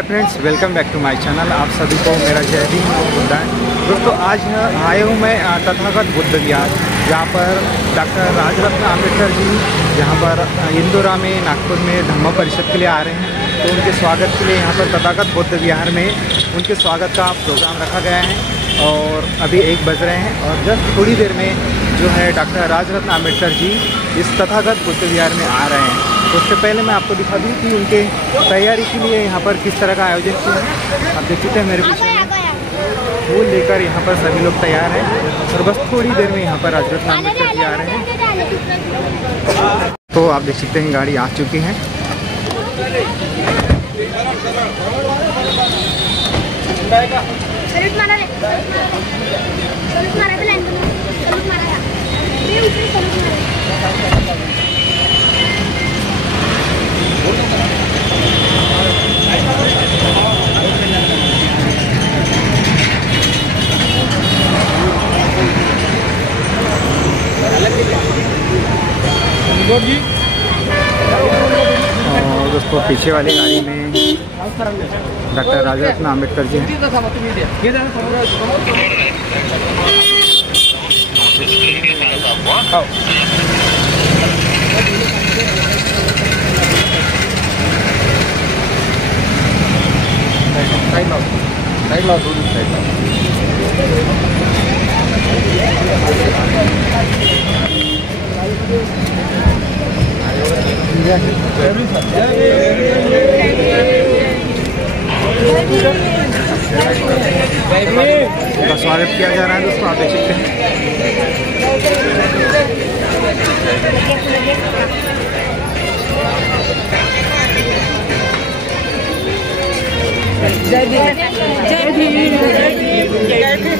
High friends, welcome back to my channel. आप सभी को मेरा जय हिंद होता है। दोस्तों, आज आए हूँ मैं तथागत बुद्ध विहार, जहाँ पर डॉक्टर राजरत्न आम्बेडकर जी जहाँ पर इंदौरा में, नागपुर में धम्म परिषद के लिए आ रहे हैं। तो उनके स्वागत के लिए यहाँ पर तथागत बुद्ध विहार में उनके स्वागत का प्रोग्राम रखा गया है और अभी 1 बज रहे हैं और जस्ट थोड़ी देर में जो है डॉक्टर राजरत्न आम्बेडकर जी इस तथागत बुद्ध विहार में आ रहे हैं। तो उससे पहले मैं आपको दिखा दूँ कि उनके तैयारी के लिए यहाँ पर किस तरह का आयोजन किया है। आप देख सकते हैं मेरे पीछे फूल लेकर यहाँ पर सभी लोग तैयार हैं और बस थोड़ी देर में यहाँ पर राजरत्न आम्बेडकर जी आ रहे हैं। तो आप देख सकते हैं गाड़ी आ चुकी है। और दोस्तों, पीछे वाली गाड़ी में डॉक्टर राजरत्न आम्बेडकर जी हैं। उनका स्वागत किया जा रहा है। दोस्तों, आप देख सकते हैं। जय भीम, जय भीम, जय भीम।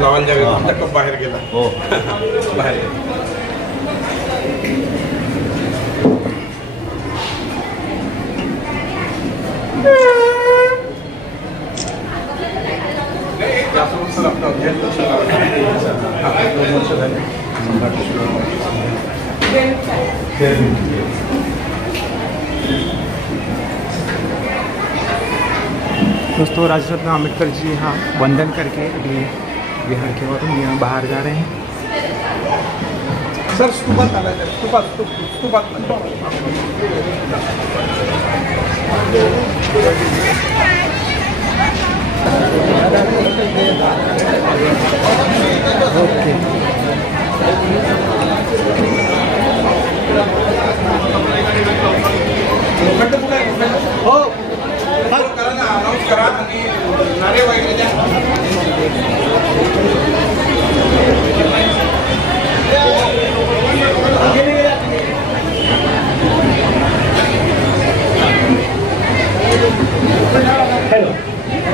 लावायला जागा बाहेर गेला हो बाहेर दोस्तों, राजरत्न आम्बेडकर जी यहाँ वंदन करके अभी बिहार के और यहाँ बाहर जा रहे हैं। सर स्तूपात आला है, स्तूपात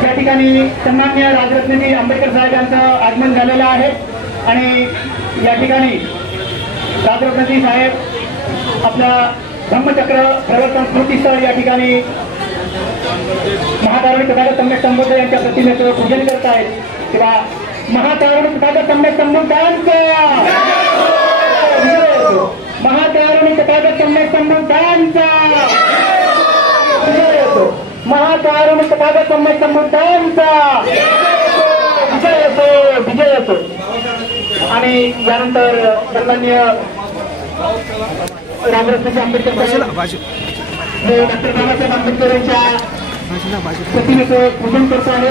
या ठिकाणी सन्माननीय राजरत्नजी आंबेडकर साहेबांचं आगमन झालेलं आहे आणि या ठिकाणी राजरत्नजी साहेब आपला धम्मचक्र प्रवर्तन स्मृतीस्थळ या ठिकाणी महातारुणी तथागत सम्यक संबुद्ध यांच्या प्रतिमेचं पूजन करत आहेत। तेव्हा महातारुणी तथागत सम्यक संबुद्धांचा, महातारुणी तथागत सम्यक संबुद्धांचा, महातारुणी तथागत सम्यक संबुद्धांचा विजय असो, विजय असो। आणि यानंतर सन्माननीय राजरत्नजी आंबेडकर हे डॉक्टर बाबासाहेब आंबेडकर यांच्या प्रतिमेचं पूजन करतो आहे.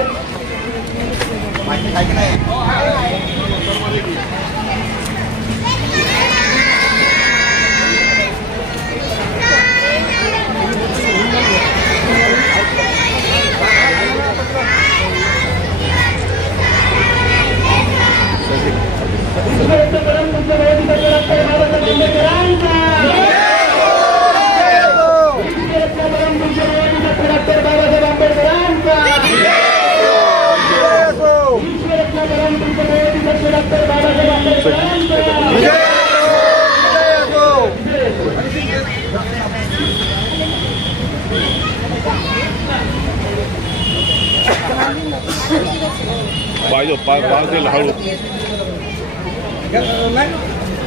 पाहिजे हळू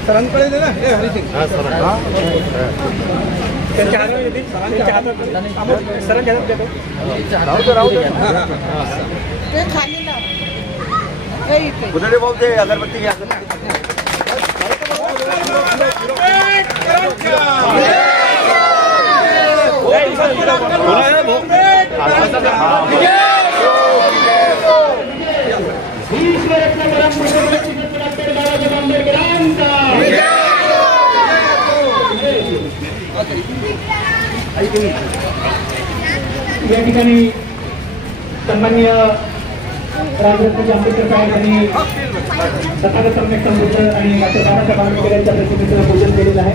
सरांकडे दे ना हे हरिसिंग त्यांच्या हातात येते त्यांच्या हातात सरांच्या हातात देतो राहू ते खाली लाव कुठे भाऊ ते अगरबत्ती घ्या या ठिकाणी सन्माननीय राजरत्न आंबेडकर साहेब यांनी तथागत सम्यक संबुद्ध आणि डॉक्टर बाबासाहेब आंबेडकर यांच्या प्रतिमेचं पूजन केलेलं आहे.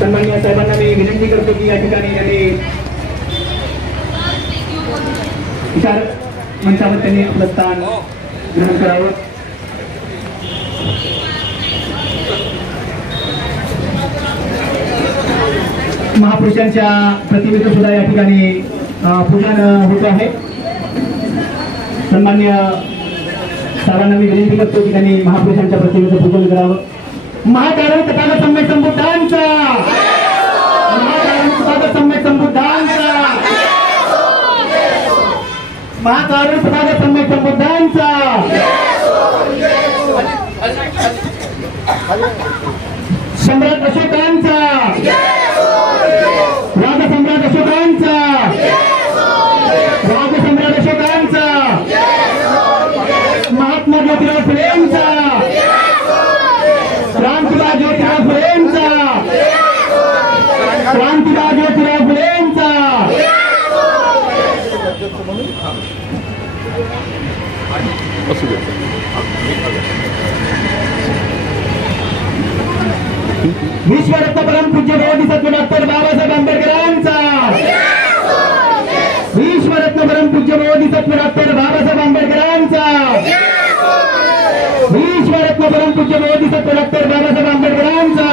सन्माननीय साहेबांना मी विनंती करतो की या ठिकाणी त्यांनी विचार मंचावर त्यांनी आपलं स्थान ग्रहण करावं. महापुरुषांच्या प्रतिमेचं सुद्धा या ठिकाणी पूजन होत आहे. सन्मान्य साहेबांना मी विनंती करतो की त्यांनी महापुरुषांच्या प्रतिमेचं पूजन करावं. महाकारण तथागत सम्यक संबुद्धांचा, महाकारण तथागत सम्यक संबुद्धांचा, महाकारण तथागत सम्यक संबुद्धांचा, सम्राट अशोकांचा, राजसम्राट अशोकांचा, राजसम्राट अशोकांचा, महात्मा ज्योतिराव फुलेंचा, क्रांतिबाज ज्योतिराव फुलेंचा, क्रांतिबाज ज्योतिराव फुलेंचा, विश्वरत्न परमपूज्य बोधिसत्व डॉक्टर बाबासाहेब आंबेडकरांचा, विश्वरत्न परमपूज्य बोधिसत्व डॉक्टर बाबासाहेब आंबेडकरांचा, विश्वरत्न परमपूज्य बोधिसत्व डॉक्टर बाबासाहेब आंबेडकरांचा.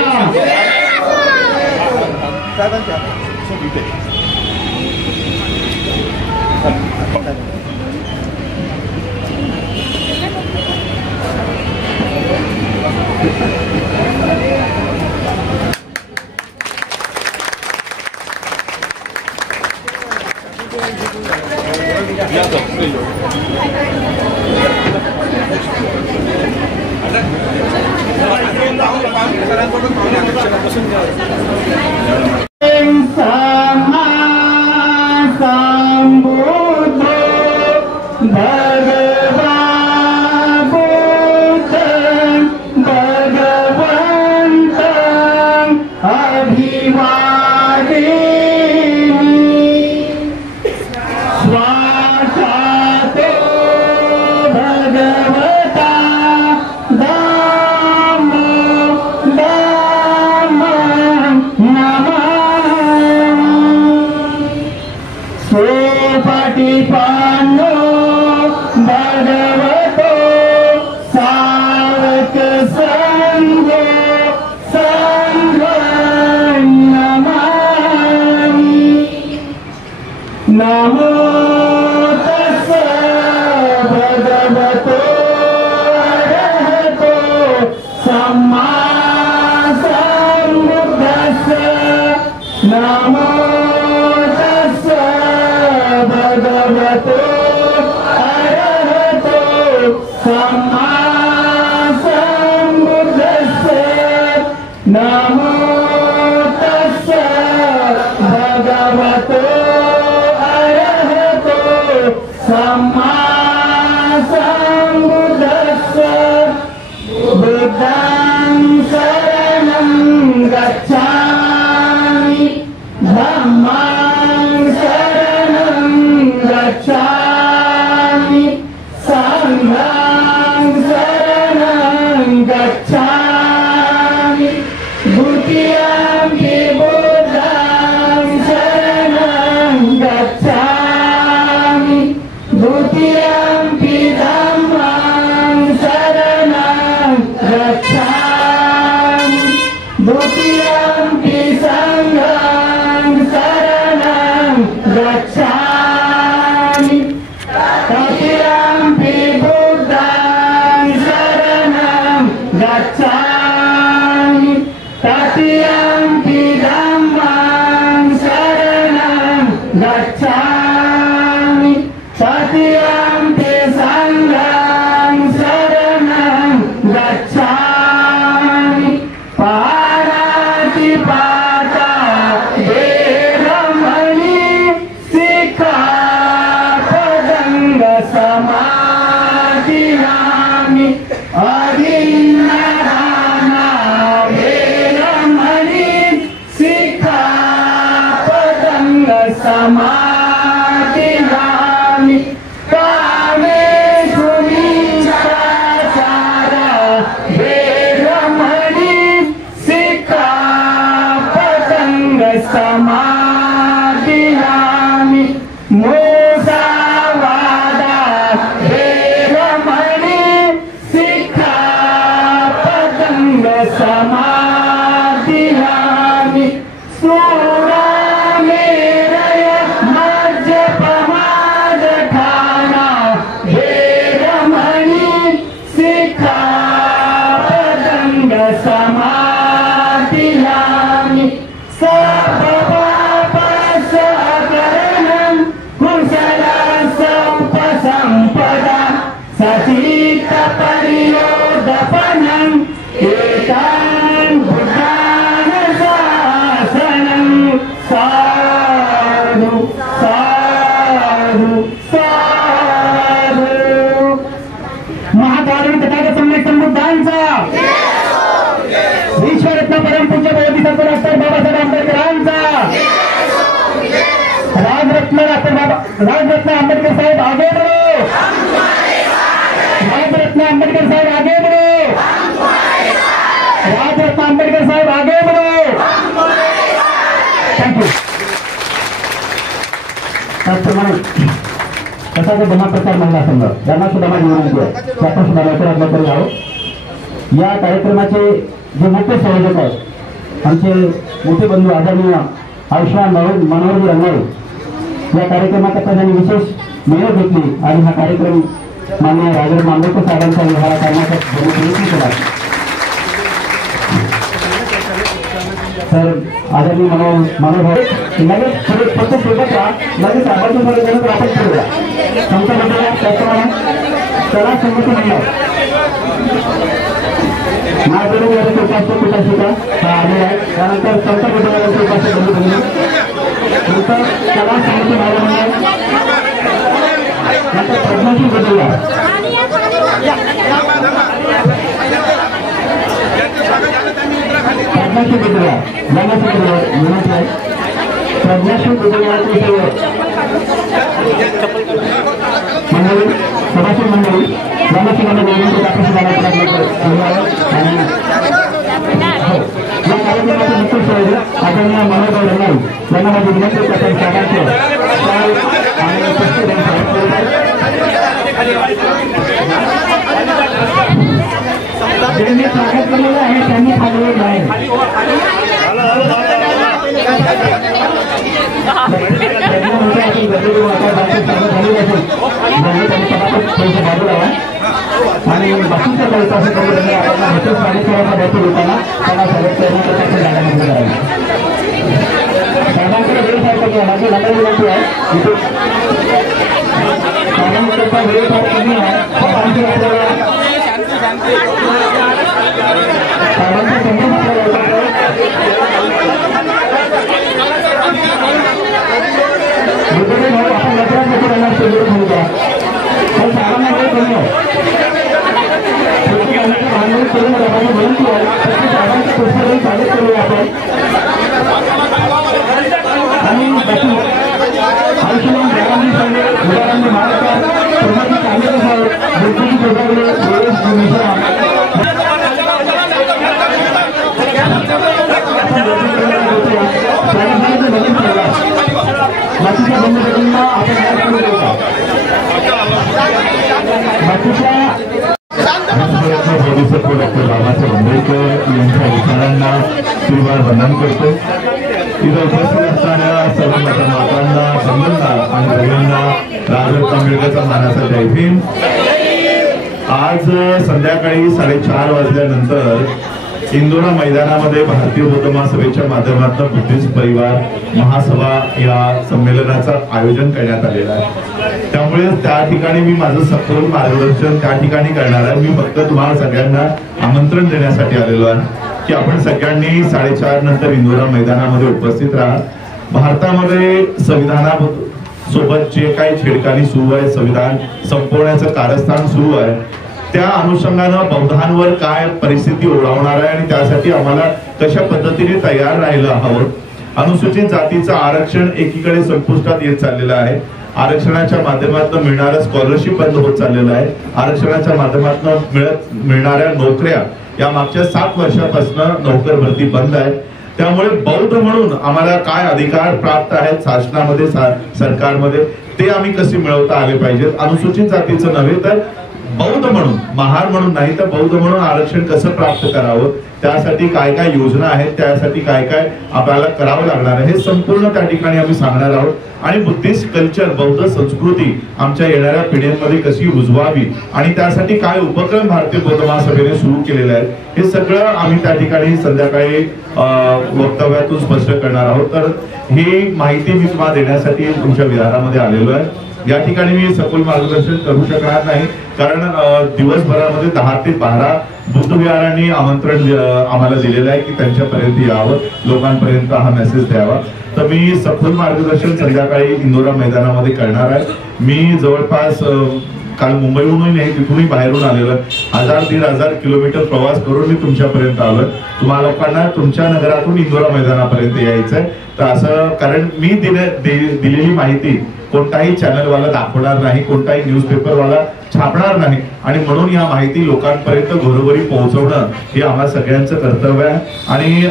धम्मा संबुद्धस्स बुद्धं शरणं गच्छामि धम्मं शरणं गच्छामि संघं शरणं गच्छामि द्वितीयं बुद्धं शरणं गच्छामि द्वितीयं धम्मं शरणं गच्छामि द्वितीयं संघं शरणं गच्छामि तृतीयं बुद्धं शरणं गच्छामि तृतीयं धम्मं शरणं गच्छामि तृतीयं संघं शरणं गच्छामि पाणातिपाता वेरमणि सिक्खापदं समादियामि अहिंसादाना वेरमणि सिक्खापदं समादियामि कामेषु हिंसाचार वेरमणि सिक्खापदं समादियामि मुसावादा वेरमणि सिक्खापदं समादियामि सूरामेरय मज्जपमादठाना वेरमणि सिक्खापदं समादियामि सपपापसकरणं कुशलसमुपसम्पदा सचित्तपरियोदपनं एतान् बुद्धान् शासनं साधु साधु साधु महाकारुण तथागत सम्यक संबुद्धांचा विश्वरत्न परमपूज्य बोधिसत्व डॉक्टर बाबासाहेब आंबेडकरांचा राजरत्न आंबेडकर साहेब आगे बढ़ो राजरत्न आंबेडकर साहेब आगे बढ़ो राजरत्न आंबेडकर साहेब आगे बढ़ो थँक्यू त्याचप्रमाणे तथागत धम्मप्रचार महिला संघ यांना सुद्धा माझी विनंती आहे की आपण सुद्धा लवकरात लवकर यावं या कार्यक्रमाचे जे मुख्य संयोजक आहेत आमचे मोठे बंधू आदरणीय आयुष्मान मनोहरजी रंगारे या कार्यक्रमाकरता त्यांनी विशेष मेहनत घेतली आणि हा कार्यक्रम माननीय राजरत्न आंबेडकर साहेबांच्या विहारात करण्याचा प्रयत्न केला तर आदरणीय मनोहर लगेच फक्त सोबत राहा लगेच साहेबांच्या मध्ये गेलं तर आपण करूया संत मंडळात त्याप्रमाणे कला संगठन मंडळ महादेवाचे उपासक पिताशिका हा आलेला आहे त्यानंतर संत मंडळाचे उपासक बंधू बंधू नंतर कला संगठन महामंडळ नंतर पद्मश्री बदलला पद्मश्री बदलला विनंती आहे पद्मश्री बदलण्याचे मंडळी सभासद मंडळी पद्मश्री मंडळी या कार्यक्रमाचे मुख्य संयोजक आदरणीय मनोहर रंगारे यांना माझी विनंती आपण साहेबांचे ज्यांनी स्वागत केलेलं आहे त्यांनी खाली बाहेर आणि बाकीच्या काही असं करून आपण हॉटेल साडेसोळाला बसून होताना त्याला सगळं करण्याकरता जाण्यामध्ये आहे साहेबांकडे वेळ सारखं माझी नका विनंती आहे इथे साहेबांकरता वेळ फार कमी आहे साहेबांची आपल्याला साहेबांचा संबंध आपण लवकरात लवकर येणार शेड्यूल घेऊया बाकीच्या बंधूंना आपण भविष्य डॉक्टर बाबासाहेब आंबेडकर यांच्या विचारांना श्रीवार वंदन करतो. इथं उपस्थित असणाऱ्या सर्व मतदारांना बंधूंना आणि भगिनींना राजरत्न आंबेडकरचा मानाचा जय भीम. आज संध्याकाळी 4:30 वाजल्यानंतर इंदोरा मैदानामध्ये भारतीय बौद्ध महासभेच्या माध्यमातून बुद्धिस्ट परिवार महासभा या संमेलनाचं आयोजन करण्यात आलेलं आहे. त्यामुळे त्या ठिकाणी मी माझं सखोल मार्गदर्शन त्या ठिकाणी करणार आहे. मी फक्त तुम्हाला सगळ्यांना आमंत्रण देण्यासाठी आलेलो आहे की आपण सगळ्यांनी 4:30 नंतर इंदोरा मैदानामध्ये उपस्थित राहा. भारतामध्ये संविधानासोबत जे काही छेडखानी सुरू आहे, संविधान संपवण्याचं कारस्थान सुरू आहे, त्या अनुषंगानं बौद्धांवर काय परिस्थिती ओढावणार आहे आणि त्यासाठी आम्हाला कशा पद्धतीने तयार राहायला हवं. अनुसूचित जातीचं आरक्षण एकीकडे संपुष्टात येत चाललेलं आहे. आरक्षणाच्या माध्यमातून मिळणारं स्कॉलरशिप बंद होत चाललेलं आहे. आरक्षणाच्या माध्यमातून मिळणाऱ्या नोकऱ्या या मागच्या 7 वर्षापासून नोकर भरती बंद आहे. त्यामुळे बौद्ध म्हणून आम्हाला काय अधिकार प्राप्त आहेत शासनामध्ये, सरकारमध्ये, ते आम्ही कसे मिळवता आले पाहिजेत. अनुसूचित जातीचं नव्हे तर बौद्ध म्हणून, महार म्हणून नाही तर बौद्ध म्हणून आरक्षण कसं प्राप्त करावं, त्यासाठी काय काय योजना आहेत, त्यासाठी काय काय आपल्याला करावं लागणार आहे, हे संपूर्ण त्या ठिकाणी आम्ही सांगणार आहोत. आणि बुद्धिस्ट कल्चर, बौद्ध संस्कृती आमच्या येणाऱ्या पिढ्यांमध्ये कशी रुजवावी आणि त्यासाठी काय उपक्रम भारतीय बौद्ध महासभेने सुरू केलेले आहेत, हे सगळं आम्ही त्या ठिकाणी संध्याकाळी वक्तव्यातून स्पष्ट करणार आहोत. तर ही माहिती मी तुम्हाला देण्यासाठी तुमच्या विहारामध्ये आलेलो आहे. या ठिकाणी मी सखोल मार्गदर्शन करू शकणार नाही कारण दिवसभरामध्ये 10 ते 12 बुद्ध विहारांनी आमंत्रण आम्हाला दिलेलं आहे की त्यांच्यापर्यंत यावं, लोकांपर्यंत हा मेसेज द्यावा. तर मी सखोल मार्गदर्शन संध्याकाळी इंदोरा मैदानामध्ये करणार आहे. मी जवळपास काल मुंबईहूनही नाही, तिथूनही बाहेरून आलेलं 1000-1500 किलोमीटर प्रवास करून मी तुमच्यापर्यंत आलोय. तुम्हाला लोकांना तुमच्या नगरातून इंदोरा मैदानापर्यंत यायचंय. तर असं कारण मी दिलेली माहिती कोणताही चॅनलवाला दाखवणार नाही, कोणताही न्यूजपेपरवाला छापणार नाही आणि म्हणून या माहिती लोकांपर्यंत घरोघरी पोहोचवणं हे आम्हा सगळ्यांचं कर्तव्य आहे. आणि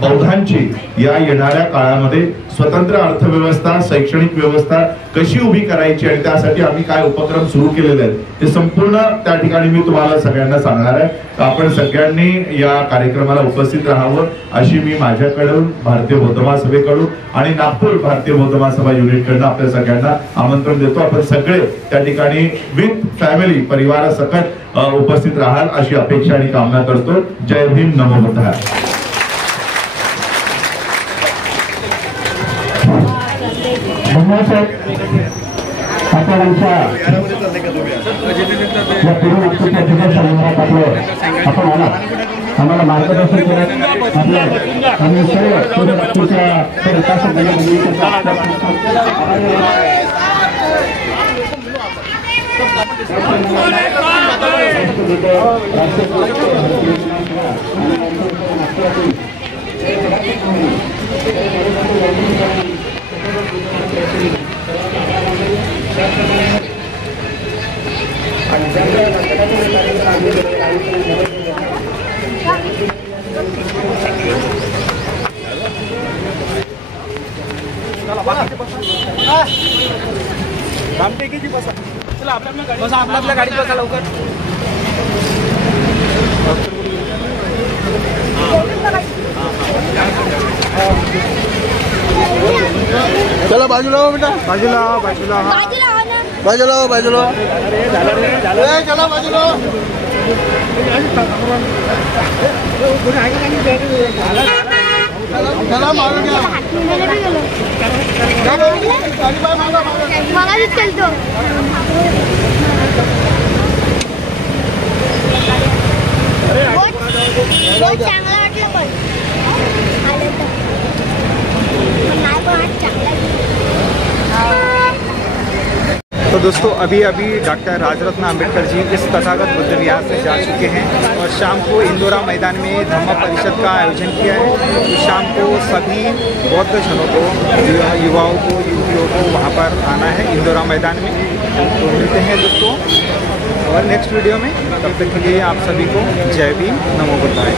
बौद्धांची या येणाऱ्या काळामध्ये स्वतंत्र अर्थव्यवस्था, शैक्षणिक व्यवस्था कशी उभी करायची आणि त्यासाठी आम्ही काय उपक्रम सुरू केलेले आहेत ते संपूर्ण त्या ठिकाणी मी तुम्हाला सगळ्यांना सांगणार आहे. तर आपण सगळ्यांनी या कार्यक्रमाला उपस्थित राहावं अशी मी माझ्याकडून, भारतीय बौद्ध महासभेकडून आणि नागपूर भारतीय बौद्ध महासभा युनिटकडून आपल्या सगळ्यांना आमंत्रण देतो. आपण सगळे त्या ठिकाणी विथ फॅमिली, परिवारासकट उपस्थित राहाल अशी अपेक्षा आणि कामना करतो. जय भीम, नमो बुद्धाय. आपण आला, आम्हाला मार्गदर्शन केलं आम्ही चला आपल्या गाडीत बसा लवकर. चला बाजूला हो बेटा, बाजूला बाजूला बाजूला हो, बाजूला चला बाजूला. चला मारून घ्या. चांगला वाटलं पण तो दोस्तों अभी डॉक्टर राजरत्न आंबेडकर जी इस तथागत बुद्ध विहार से जा चुके हैं और शाम को इंदोरा मैदान में धम्म परिषद का आयोजन किया है. तो शाम को सभी बौद्ध जनों को, युवाओं को, युवतियों को वहां पर आना है इंदोरा मैदान में. तो मिलते हैं दोस्तों और नेक्स्ट वीडियो में. तब तक के लिए आप सभी को जय भीम, नमो बुद्धाय.